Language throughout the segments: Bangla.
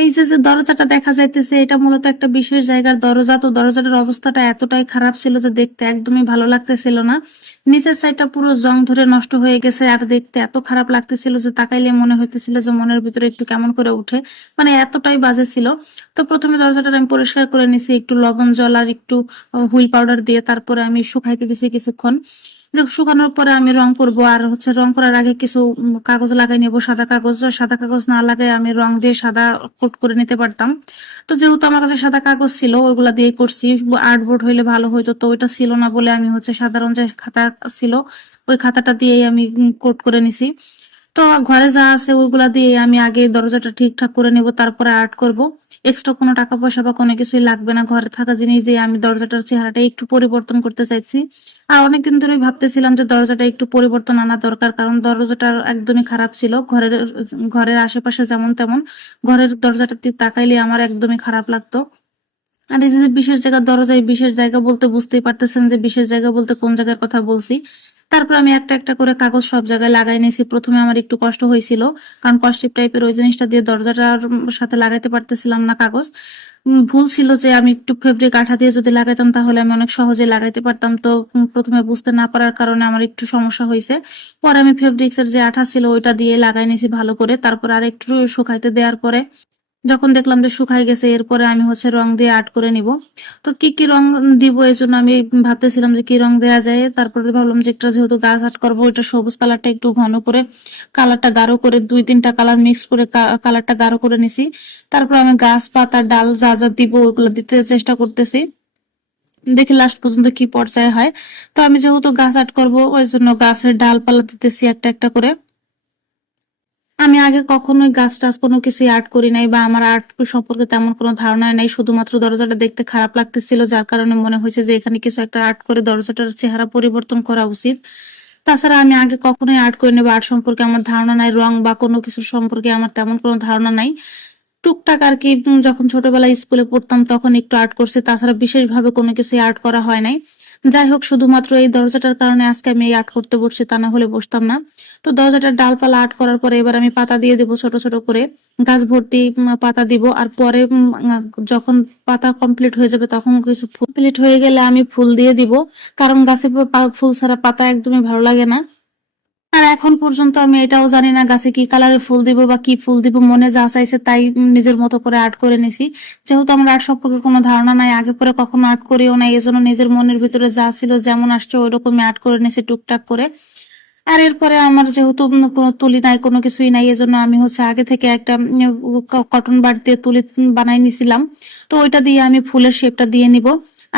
এই যে যে দরজাটা দেখা যাইতেছে এটা মূলত একটা বিশেষ জায়গার দরজা। তো দরজাটার অবস্থাটা এতটাই খারাপ ছিল যে দেখতে একদমই ভালো লাগতেছিল না। নিচের সাইডটা পুরো জং ধরে নষ্ট হয়ে গেছে আর দেখতে এত খারাপ লাগতেছিল যে তাকাইলে মনে হইতেছিল যে মনের ভিতরে একটু কেমন করে উঠে, মানে এতটাই বাজে ছিল। তো প্রথমে দরজাটা আমি পরিষ্কার করে নিছি একটু লবণ জল আর একটু হুইল পাউডার দিয়ে, তারপরে আমি শুকাইতে দিছি কিছুক্ষণ। যে শুকানোর পরে আমি রং করব, আর হচ্ছে রং করার আগে কিছু কাগজ লাগাই নেবো, সাদা কাগজ। সাদা কাগজ না লাগাই আমি রং দিয়ে সাদা কোট করে নিতে পারতাম। তো যেহেতু আমার কাছে সাদা কাগজ ছিল ওইগুলা দিয়ে করছি, আর্টবোর্ড হইলে ভালো হইতো, তো ওইটা ছিল না বলে আমি হচ্ছে সাধারণ যে খাতা ছিল ওই খাতাটা দিয়েই আমি কোট করে নিছি। তো ঘরে যা আছে ওইগুলা দিয়ে আমি আগে দরজাটা ঠিকঠাক করে নেব, তারপরে আর্ট করব। এক্সট্রা কোনো টাকা পয়সা বা কোনো কিছুই লাগবে না, ঘরে থাকা জিনিস দিয়ে আমি দরজাটার চেহারাটা একটু পরিবর্তন করতে চাইছি। আর অনেকদিন ধরেই ভাবতেছিলাম যে দরজাটা একটু পরিবর্তন আনা দরকার, কারণ দরজাটা একদমই খারাপ ছিল। ঘরের আশেপাশে যেমন তেমন ঘরের দরজাটা তাকাইলে আমার একদমই খারাপ লাগতো। আর এই যে বিশেষ জায়গার দরজা, এই বিশেষ জায়গা বলতে বুঝতেই পারতেছেন যে বিশেষ জায়গা বলতে কোন জায়গার কথা বলছি। তারপর আমি একটা একটা করে কাগজ সব জায়গায় লাগাই নিয়েছি। প্রথমে আমার একটু কষ্ট হয়েছিল, কারণ কষ্টিপ টাইপের ওই জিনিসটা দিয়ে দরজাটার সাথে লাগাইতে পারতেছিলাম না কাগজ। ভুল ছিল যে আমি একটু ফেব্রিক আঠা দিয়ে যদি লাগাইতাম তাহলে আমি অনেক সহজে লাগাইতে পারতাম। তো প্রথমে বুঝতে না পারার কারণে আমার একটু সমস্যা হয়েছে। পরে আমি ফেব্রিক্স এর যে আঠা ছিল ওইটা দিয়ে লাগাই নিয়েছি ভালো করে, তারপর আর একটু শুকাইতে দেওয়ার পরে যখন দেখলাম যে শুকাই গেছে এরপরে আমি হচ্ছে রং দিয়ে আর্ট করে নিব। তো কি কি রং দিব এই জন্য আমি ভাবতেছিলাম যে কি রং দেওয়া যায়। তারপরে ভাবলাম যে একটা যেহেতু গাছ আর্ট করবো, ওইটা সবুজ কালারটা একটু ঘন করে, কালারটা গাঢ় করে, 2-3টা কালার মিক্স করে কালারটা গাঢ় করে নিছি। তারপর আমি গাছ পাতা ডাল যা যা দিব ওইগুলো দিতে চেষ্টা করতেছি, দেখি লাস্ট পর্যন্ত কি পর্যায়ে হয়। তো আমি যেহেতু গাছ আর্ট করবো ওই জন্য গাছের ডালপালা দিতেছি একটা একটা করে। আমি আগে কখনোই গাছ টাছ কোনো কিছু আর্ট করি নাই, বা আমার আর্ট সম্পর্কে তেমন কোনো ধারণা নাই। শুধুমাত্র দরজাটা দেখতে খারাপ লাগতেছিল যার কারণে মনে হয়েছে যে এখানে কিছু একটা আর্ট করে দরজাটার চেহারা পরিবর্তন করা উচিত। তাছাড়া আমি আগে কখনোই আর্ট করিনি বা আর্ট সম্পর্কে আমার ধারণা নাই, রং বা কোনো কিছু সম্পর্কে আমার তেমন কোনো ধারণা নাই। টুকটাক আর কি যখন ছোটবেলায় স্কুলে পড়তাম তখন একটু আর্ট করছি, তাছাড়া বিশেষভাবে কোনো কিছু আর্ট করা হয় নাই। যাই হোক, শুধুমাত্র এই দরজাটার কারণে আজকে আমি এই আর্ট করতে বসছি, তা না হলে বসতাম না। তো দরজাটার ডালপালা আর্ট করার পরে এবার আমি পাতা দিয়ে দেবো ছোট ছোট করে, গাছ ভর্তি পাতা দিব। আর পরে যখন পাতা কমপ্লিট হয়ে যাবে তখন কিছু ফুল কমপ্লিট হয়ে গেলে আমি ফুল দিয়ে দিব, কারণ গাছে ফুল ছাড়া পাতা একদমই ভালো লাগে না। আর এখন পর্যন্ত আমি এটাও জানি না গাছে কি কালারের ফুল দিব বা কি ফুল দিব, মনে যা চাইছে তাই নিজের মতো করে আর্ট করে নিছি। যেহেতু আমার আর্ট সম্পর্কে কোনো ধারণা নাই, আগে পরে কখনো আর্ট করিও নাই, এজন্য নিজের মনের ভিতরে যা ছিল যেমন আসছে ওইরকমই আর্ট করে নিছি টুকটাক করে। আর এরপরে আমার যেহেতু কোনো তুলি নাই, কোনো কিছুই নাই, এজন্য আমি হচ্ছে আগে থেকে একটা কটন বাড দিয়ে তুলি বানাই নিছিলাম। তো ওইটা দিয়ে আমি ফুলের শেপটা দিয়ে নিব।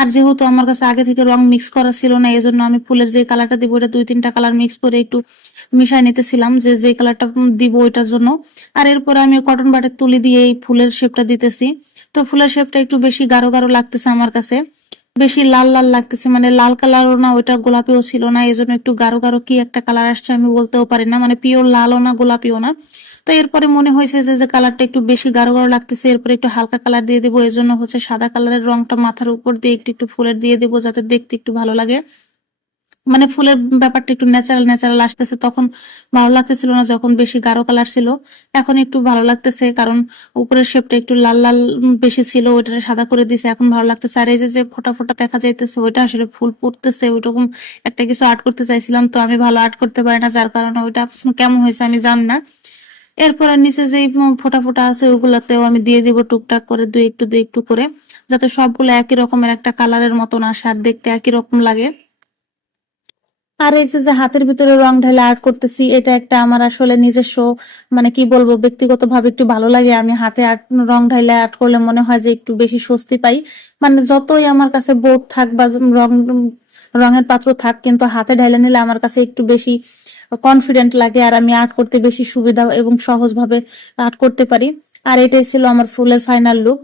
আর যেহেতু আমার কাছে আগে থেকে রং মিক্স করা ছিল না, এজন্য আমি ফুলের যে কালারটা দিব ওটা 2-3টা কালার মিক্স করে একটু মিশাই নিতেছিলাম যে যে কালারটা দিব ওইটার জন্য। আর এরপরে আমি কটন বাডের তুলি দিয়ে এই ফুলের শেপটা দিতেছি। তো ফুলের শেপটা একটু বেশি গাঢ় গাঢ় লাগতেছে আমার কাছে, বেশি লাল লাল লাগতেছে, মানে লাল কালারও না ওইটা গোলাপিও ছিল না, এজন্য একটু গাঢ় গাঢ় কি একটা কালার আসছে আমি বলতেও পারি না, মানে পিওর লালও না গোলাপিও না। তো এরপরে মনে হয়েছে যে যে কালারটা একটু বেশি গাঢ় গাঢ় লাগতেছে, এরপরে একটু হালকা কালার দিয়ে দেবো। এজন্য হচ্ছে সাদা কালারের রংটা মাথার উপর দিয়ে একটু একটু ফুলের দিয়ে দেবো যাতে দেখতে একটু ভালো লাগে, মানে ফুলের ব্যাপারটা একটু ন্যাচারাল ন্যাচারাল আসতেছে। তখন ভালো লাগতেছিল না যখন বেশি গাঢ় কালার ছিল, এখন একটু ভালো লাগতেছে কারণ উপরের শেপটা একটু লাল লাল বেশি ছিল, ওইটা সাদা করে দিছে, এখন ভালো লাগতেছে। আর এই যে যে ফোটা ফোটা দেখা যাইতেছে ওইটা আসলে ফুল ফুটতেছে, ওইরকম একটা কিছু আর্ট করতে চাইছিলাম। তো আমি ভালো আর্ট করতে পারি না যার কারণে ওইটা কেমন হয়েছে আমি জানি না। এরপর আর নিচে যে ফোটা ফোটা আছে ওগুলাতেও আমি দিয়ে দিব টুকটাক করে দুই একটু করে, যাতে সবগুলো একই রকমের একটা কালারের মতন আসে আর দেখতে একই রকম লাগে। আর এই যে যে হাতের ভিতরে রং ঢেলে আর্ট করতেছি এটা একটা আমার আসলে নিজস্ব, মানে কি বলবো, ব্যক্তিগত ভাবে একটু ভালো লাগে। আমি হাতে আর্ট রং ঢাইলে আর্ট করলে মনে হয় যে একটু বেশি স্বস্তি পাই। মানে যতই আমার কাছে বোর্ড থাক বা রং রঙের পাত্র থাক, কিন্তু হাতে ঢাইলে নিলে আমার কাছে একটু বেশি কনফিডেন্ট লাগে আর আমি আর্ট করতে বেশি সুবিধা এবং সহজভাবে আর্ট করতে পারি। আর এটাই ছিল আমার ফুলের ফাইনাল লুক।